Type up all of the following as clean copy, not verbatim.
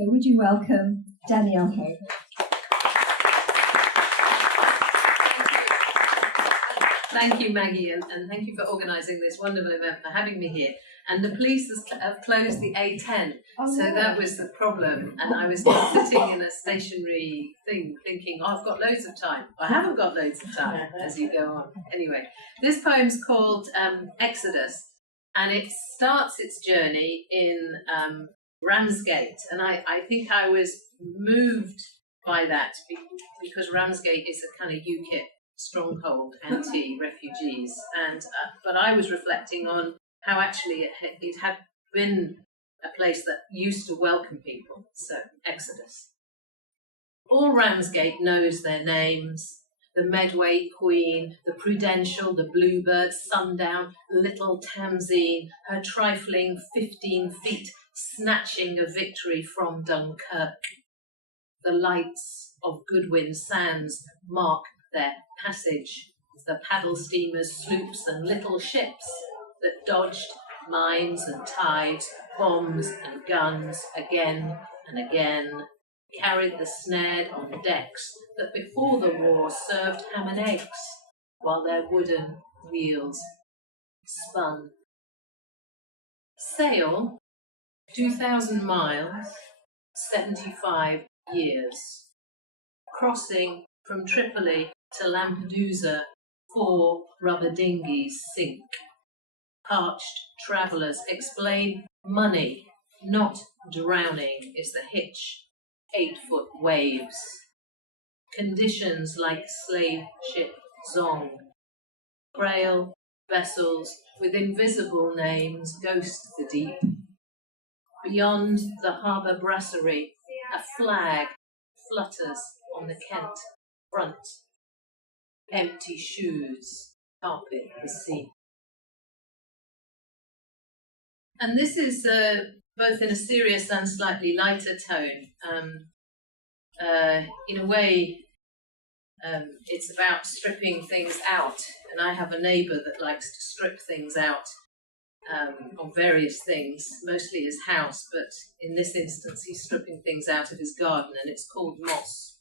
So would you welcome Danielle Ho? Thank you, Maggie, and thank you for organising this wonderful event, for having me here. And the police have closed the A10, so that was the problem. And I was sitting in a stationary thing thinking, oh, I've got loads of time. I haven't got loads of time as you go on. Anyway, this poem's called Exodus, and it starts its journey in Ramsgate. And I think I was moved by that because Ramsgate is a kind of UKIP stronghold, anti-refugees, and but I was reflecting on how actually it had been a place that used to welcome people. So, Exodus. All Ramsgate knows their names: the Medway Queen, the Prudential, the Bluebird, Sundown, Little Tamzine, her trifling 15 feet snatching a victory from Dunkirk. The lights of Goodwin Sands mark their passage, the paddle steamers, sloops and little ships that dodged mines and tides, bombs and guns again and again, carried the snared on decks that before the war served ham and eggs while their wooden wheels spun. Sail 2,000 miles, 75 years, crossing from Tripoli to Lampedusa, 4 rubber dinghies sink. Parched travellers explain money, not drowning, is the hitch. 8-foot waves. Conditions like slave ship Zong. Frail vessels with invisible names ghost the deep. Beyond the harbour brasserie, a flag flutters on the Kent front. Empty shoes carpet the sea. And this is both in a serious and slightly lighter tone. In a way, it's about stripping things out. And I have a neighbour that likes to strip things out of various things, mostly his house, but in this instance he's stripping things out of his garden, and it's called moss.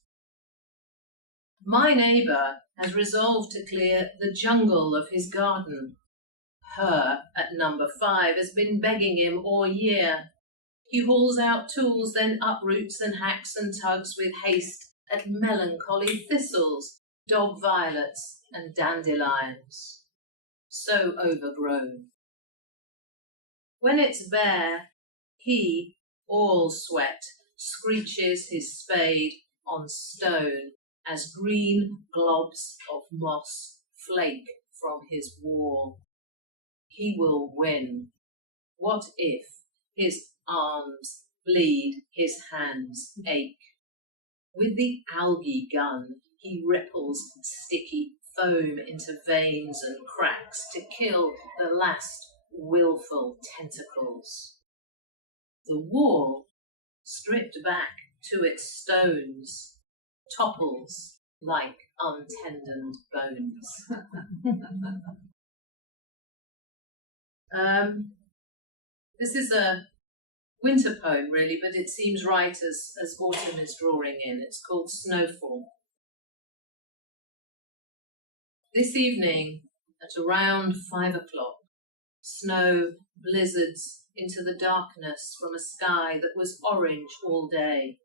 My neighbour has resolved to clear the jungle of his garden. Her, at number 5, has been begging him all year. He hauls out tools, then uproots and hacks and tugs with haste at melancholy thistles, dog violets and dandelions, so overgrown. When it's bare, he, all sweat, screeches his spade on stone as green globs of moss flake from his wall. He will win. What if his arms bleed, his hands ache? With the algae gun, he ripples sticky foam into veins and cracks to kill the last willful tentacles. The wall, stripped back to its stones, topples like untendoned bones. This is a winter poem, really, but it seems right as autumn is drawing in. It's called Snowfall. This evening, at around 5 o'clock, snow blizzards into the darkness from a sky that was orange all day.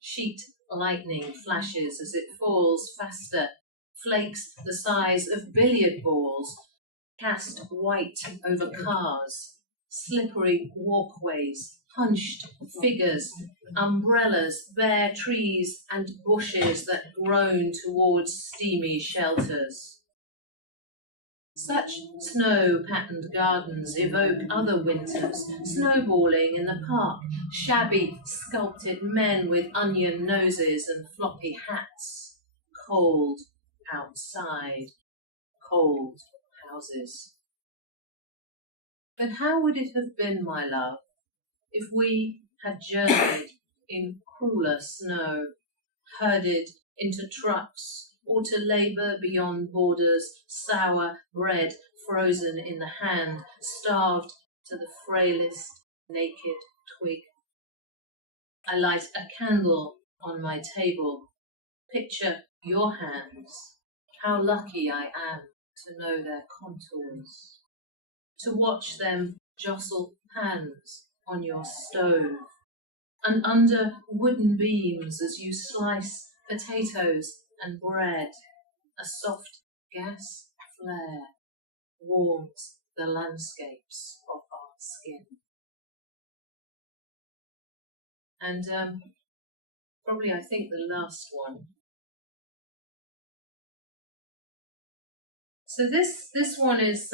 Sheet lightning flashes as it falls faster, flakes the size of billiard balls, cast white over cars, slippery walkways, hunched figures, umbrellas, bare trees and bushes that groan towards steamy shelters. Such snow-patterned gardens evoke other winters, snowballing in the park, shabby, sculpted men with onion noses and floppy hats, cold outside, cold houses. But how would it have been, my love, if we had journeyed in crueler snow, herded into trucks, or to labour beyond borders, sour bread frozen in the hand, starved to the frailest naked twig? I light a candle on my table. Picture your hands. How lucky I am to know their contours, to watch them jostle pans on your stove, and under wooden beams as you slice potatoes and bread, a soft gas flare warms the landscapes of our skin. And probably I think the last one. So this one is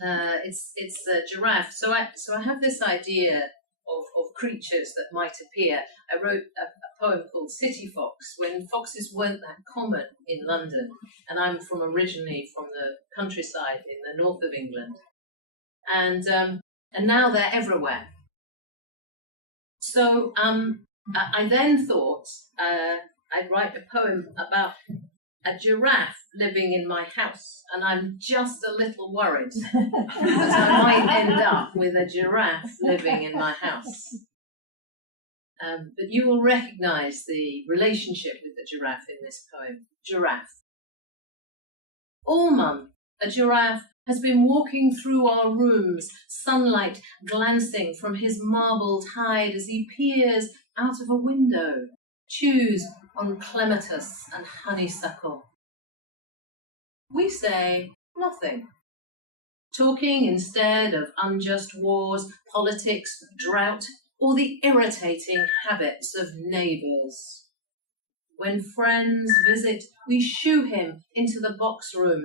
it's a giraffe. So I have this idea of creatures that might appear. I wrote a poem called City Fox when foxes weren't that common in London, and I'm originally from the countryside in the north of England, and now they're everywhere. So I then thought I'd write a poem about a giraffe living in my house, and I'm just a little worried that I might end up with a giraffe living in my house. But you will recognise the relationship with the giraffe in this poem. Giraffe. All month, a giraffe has been walking through our rooms, sunlight glancing from his marbled hide as he peers out of a window, chews on clematis and honeysuckle. We say nothing, talking instead of unjust wars, politics, drought, or the irritating habits of neighbours. When friends visit, we shoo him into the box room,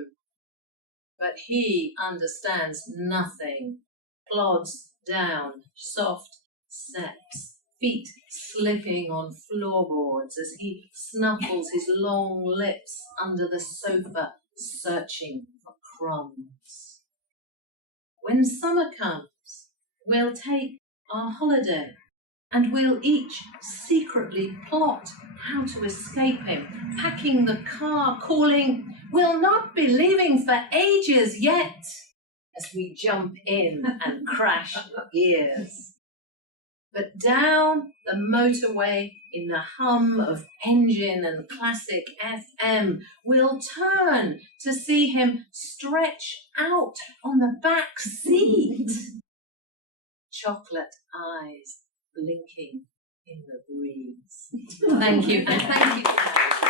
but he understands nothing, plods down soft steps, feet slipping on floorboards as he snuffles his long lips under the sofa, searching for crumbs. When summer comes, we'll take our holiday, and we'll each secretly plot how to escape him, packing the car, calling, "We'll not be leaving for ages yet," as we jump in and crash gears. But down the motorway, in the hum of engine and classic FM, we'll turn to see him stretch out on the back seat. Chocolate eyes blinking in the breeze. Thank you, and thank you.